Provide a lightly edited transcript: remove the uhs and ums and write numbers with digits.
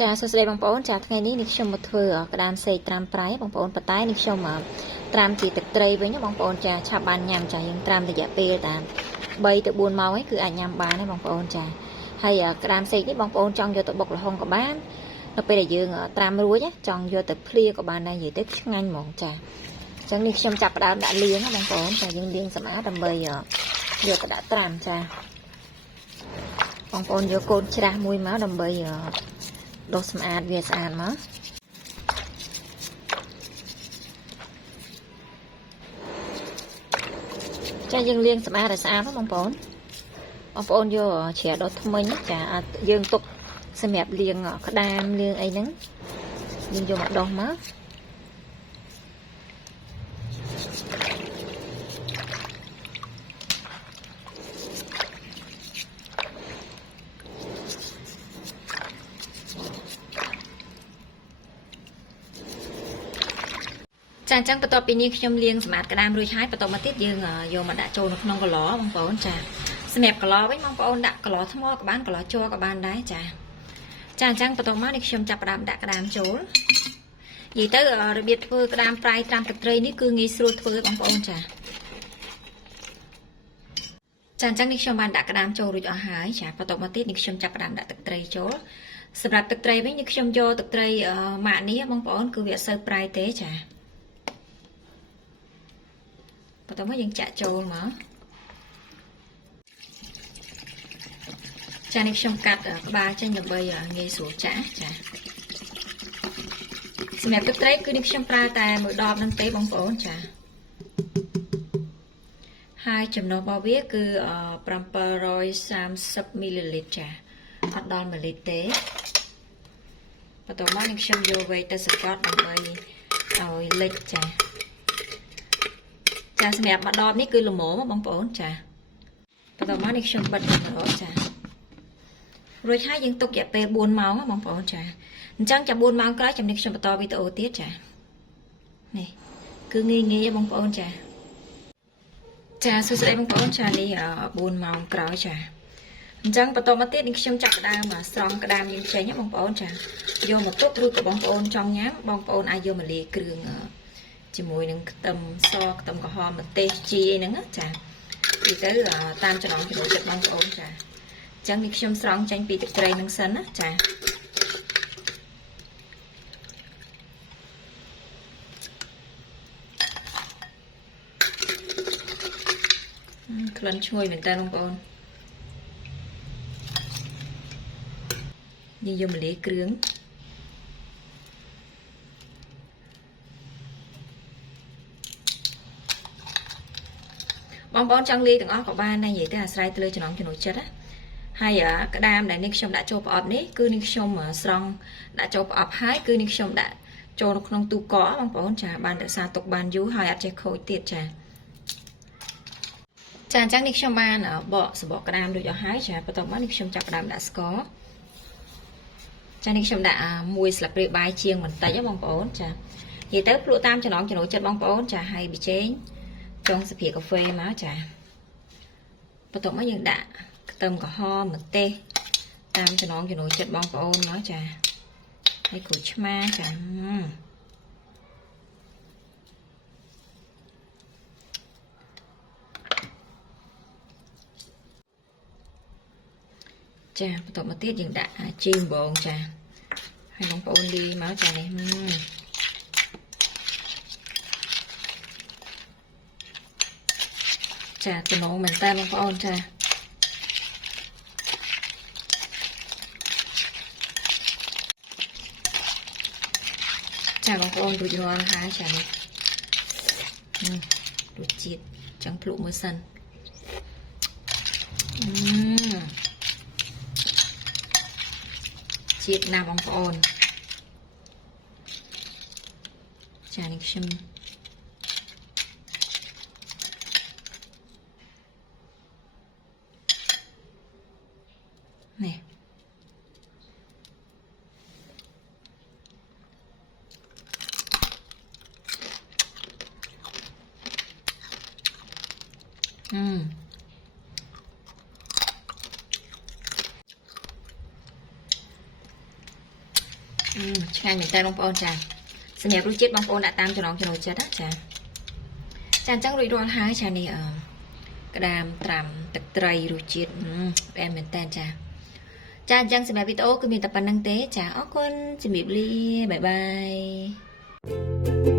ចាសួស្តីបងប្អូនចាថ្ងៃនេះខ្ញុំមកធ្វើក្តាមសេកត្រាំប្រៃបងប្អូនប៉ុន្តែនេះខ្ញុំត្រាំជាទឹកត្រីវិញណាបងប្អូនចាឆាប់បានញ៉ាំចាយើងត្រាំរយៈពេលតាម3ទៅ4ម៉ោងហ្នឹងគឺអាចញ៉ាំបានហើយបងប្អូនចាហើយក្តាមសេកនេះបងប្អូនចង់យកទៅបុកល្ហុងក៏បាននៅពេលដែលយើងត្រាំរួចចង់យកទៅភ្លាក៏បានដែរនិយាយទៅឆ្ងាញ់ហ្មងចាអញ្ចឹងនេះខ្ញុំចាប់ផ្ដើមដាក់លាងណាបងប្អូនចាយើងលាងសម្អាតដើម្បីយកទៅដាក់ត្រាំចាបងប្អូនយកកូនច្រាស់មួយមកដើម្បីដុសសម្អាតវាស្អាតមកចាយើងលាងសម្អាតឲ្យស្អាតបងប្អូនយកជ្រះដុសថ្មិញចាយើងទុកសម្រាប់លាងក្តាមលាងអីហ្នឹងយើងយកមកដុសមកចាអញ្ចឹងបន្ទាប់ពីនេះខ្ញុំលាងសម្អាតក្តាមរួចហើយបន្តមកទៀតយើងយកមកដាក់ចូលនៅក្នុងកន្លបងប្អូនចាសម្រាប់កន្លវិញបងប្អូនដាក់កន្លថ្មក៏បានកន្លជ័រក៏បានដែរចាអញ្ចឹងបន្តមកនេះខ្ញុំចាប់ផ្ដើមដាក់ក្តាមចូលនិយាយទៅរបៀបធ្វើក្តាមប្រៃត្រាំទឹកត្រីនេះគឺងាយស្រួលធ្វើបងប្អូនចាអញ្ចឹងនេះខ្ញុំបានដាក់ក្តាមចូលរួចអស់ហើយចាបន្តមកទៀតនេះខ្ញុំចាប់ផ្ដើមដាក់ទឹកត្រីចូលសម្រាប់ទឹកត្រីវិញនេះខ្ញុំយកទឹកត្រីម៉ាក់នេះបងប្អូនគឺវាអត់សូវប្រៃទេចាបន្តមកយើងចាក់ចូលមកចានេះខ្ញុំកាត់ក្បាលចេញដើម្បីងាយស្រួលចាក់ចាសម្រាប់ទឹកត្រីគឺនេះខ្ញុំប្រើតែមួយដបហ្នឹងទេបងប្អូនចាហើយចំណុះរបស់វាគឺ730 មីលីលីត្រចាអត់ដល់1លីត្រទេបន្តមកនេះខ្ញុំយកវាទៅសកត់ដើម្បីឲ្យលិចចាសម្រាប់មួយដបនេះគឺល្មមបងប្អូនចាបន្តមកនេះខ្ញុំបិទម្ដងចារួចហើយយើងទុករយៈពេល4ម៉ោងបងប្អូនចាអញ្ចឹងចាំ4ម៉ោងក្រោយចំណេះខ្ញុំបន្តវីដេអូទៀតចានេះគឺងាយបងប្អូនចាសួស្តីបងប្អូនចានេះ4ម៉ោងក្រោយចាអញ្ចឹងបន្តមកទៀតនេះខ្ញុំចាប់ផ្ដើមស្រង់ក្តាមយើងចេញបងប្អូនចាយកមកទុកឬក៏បងប្អូនចង់ញ៉ាំបងប្អូនអាចយកមកលាយគ្រឿងជាមួយនឹងខ្ទឹមសខ្ទឹមក្រហមម្ទេសជីអីហ្នឹងចាទីទៅតាមចំណង់ចំណូលចិត្តបងប្អូនចាអញ្ចឹងនេះខ្ញុំស្រង់ចេញពីទឹកត្រីនឹងសិនណាចាក្លិនឈ្ងុយមែនតើបងប្អូនយើងយកមកលាយគ្រឿងបងប្អូនចង់លាយទាំងអស់ក៏បានដែរនិយាយទៅអាស្រ័យទៅលើចំណង់ចំណូលចិត្តណាហើយក្តាមដែលនេះខ្ញុំដាក់ចូលប្រអប់នេះគឺនេះខ្ញុំស្រង់ដាក់ចូលប្រអប់ហើយគឺនេះខ្ញុំដាក់ចូលនៅក្នុងទូកកបងប្អូនចាបានរក្សាទុកបានយូរហើយអត់ចេះខូចទៀតចាអញ្ចឹងនេះខ្ញុំបានបកសបកក្តាមរួចអស់ហើយចាបន្តមកនេះខ្ញុំចាប់ផ្ដើមដាក់ស្ករចានេះខ្ញុំដាក់1ស្លាបព្រាបាយជាងបន្តិចបងប្អូនចានិយាយទៅភ្លក់តាមចំណង់ចំណូលចិត្តបងប្អូនចាហើយប៊ីចេងចុងសភាកាហ្វេមកចាបន្ទាប់មកយើងដាក់ខ្ទឹមក្រហមម្ទេសតាមចំណង់ចំណូលចិត្តបងប្អូនមកចាហើយក្រូចឆ្មាចាបន្ទាប់មកទៀតយើងដាក់ជីអំបូងចាហើយបងប្អូនលាយមកចានេះទំនងមែនតើបងប្អូនចាបងប្អូនរួចរាល់ហើយចានេះរសជាតិចង់ភ្លក់មួយសិនជាតិណាបងប្អូនចានេះខ្ញុំនេះ ឆ្ងាញ់មែនតើបងប្អូនចាសម្រាប់រសជាតិបងប្អូនដាក់តាមចំណងចំណូលចិត្តណាចាអញ្ចឹងរួចរាល់ហើយចានេះក្តាមត្រាំទឹកត្រីរសជាតិផ្អែមមែនតើចាអញ្ចឹងសម្រាប់វីដេអូគឺមានតែប៉ុណ្្នឹងទេចាអរគុណជំរាបលាបាយបាយ